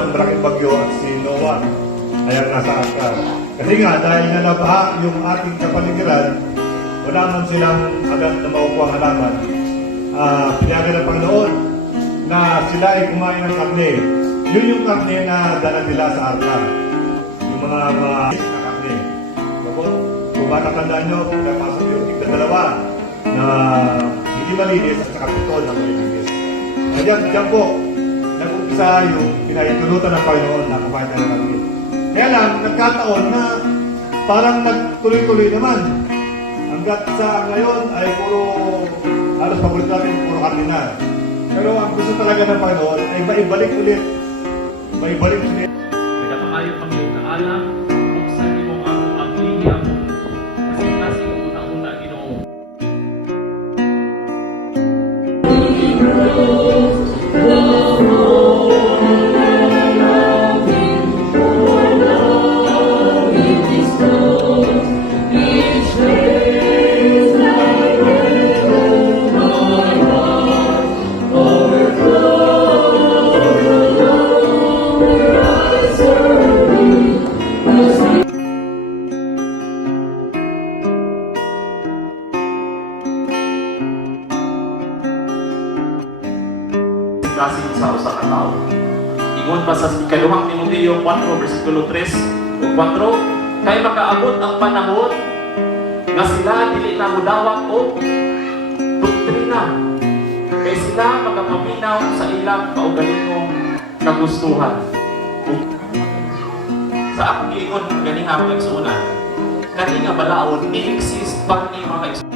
ng malaking bagyo at si Noah ay ang nasa arka. Kasi nga, dahil nalabaha yung ating kapaligiran, wala man silang agad na makukuha ang halaman. Pinayagan ng Panginoon na sila ay kumain ng karne. Yun yung karne na dala nila sa arka. Yung mga na karne. Kung matatandaan nyo, kung napasok yung tigdadalawa na hindi malinis at saka pito na malinis. Diyan po, nag-umpisa yung pinahintulutan ng Panginoon na kumain ng karne. Kaya lang, nagkataon na parang nagtuloy-tuloy naman. Hanggat sa ngayon ay puro, halos pabulit natin, puro karne na. Pero ang gusto talaga ng Panginoon ay maibalik ulit. Maibalik ulit. Nagkakamayo kami yung kaalam, buksan mo ang agligi ako. Kasi kasi una-una Ginoo. Kasi sa usa ka tawo. Ingon pa sa ikaduhang Timoteo 4 versikulo 3 o 4, kay makaabot ang panahon nga sila dili na mudawat o doktrina. Kay sila magapaminaw sa ilang kaugalingong kagustuhan. Sa akong giingon gani nga mga igsuunan, kani nga balaod ni-exist pa ni mga igsuunan.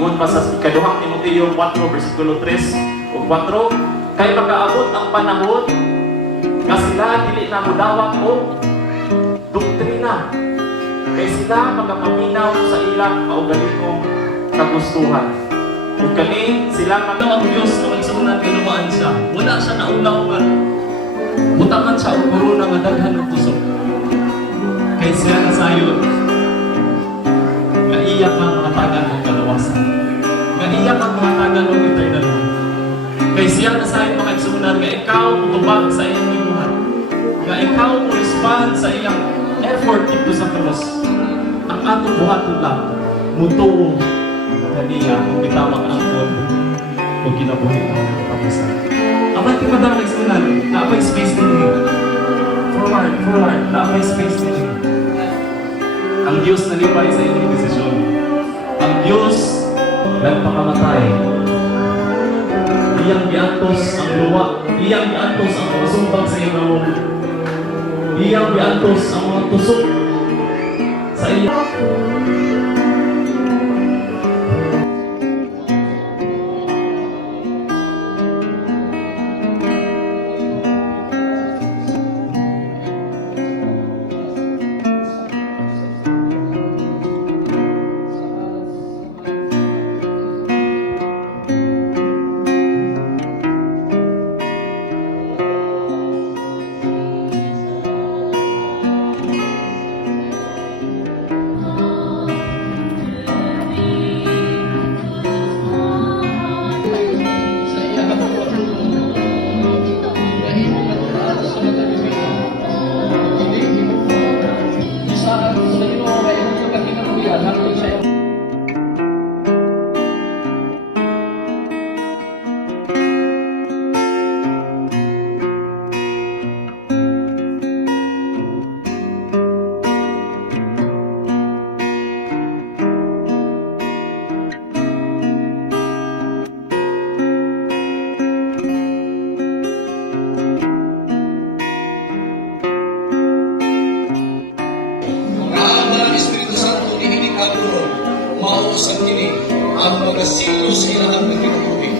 Ingon pa sa ikaduhang Timoteo 4, versikulo 3 o 4, kay makaabot ang panahon nga sila dili na mudawat o doktrina. Kay sila magapaminaw sa ilang kaugalingong kagustuhan. Ug kani sila ang Diyos na nagsunan kalumaan siya. Wala siya naulaw nga. Butangan siya ang korona nga daghan ng puso. Kay siya na sayon. Nga iyak ang mga tagan ng kalawasan. Nga iyak ang mga tagan ng eternal. Kay siya na sayon makagsunan nga ikaw mutubag sa iyang libuhan. Nga ikaw mo respond sa iyang effort dito sa cross. Ang atong buhaton lang mutuo kaniya kung bitawag ang kon kung kinabuhi ang katapusan. Apat yung madami nagsunan, naapay space din eh. Forward, naapay space din eh. Ang Diyos nalipay sa inyong desisyon. Ang Diyos nagpakamatay. Iyang giantos ang luwa. Iyang giantos ang mga sumbang sa iyong namon. Iyang giantos ang mga tusok sa iyong. Mausap kini ang mga silo sa ilang pagkakabuli.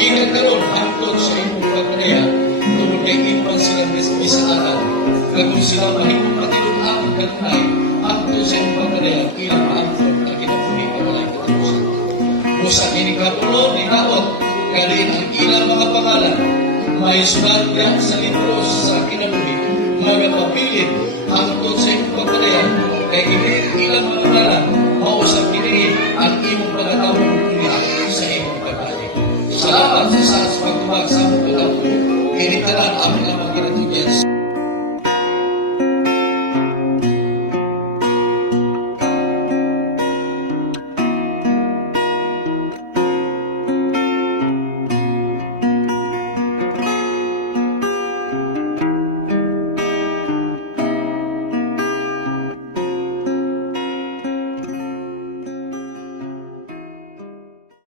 Hingga karon hangtod sa imong pagkanaya, tungod kay ipan silang bisaanan, kagum sila mahimong patilong ang kanunay, hangtod sa imong pagkanaya, ilang maangkod ang kinabuli ang walay katapusan. Usa kini kapulo ni Naot, kalin ang ilang mga pangalan, may sulat yan sa libro sa kinabuli, magapapilit hangtod sa imong pagkanaya, kay ilang mga pangalan, mausap kini ang imong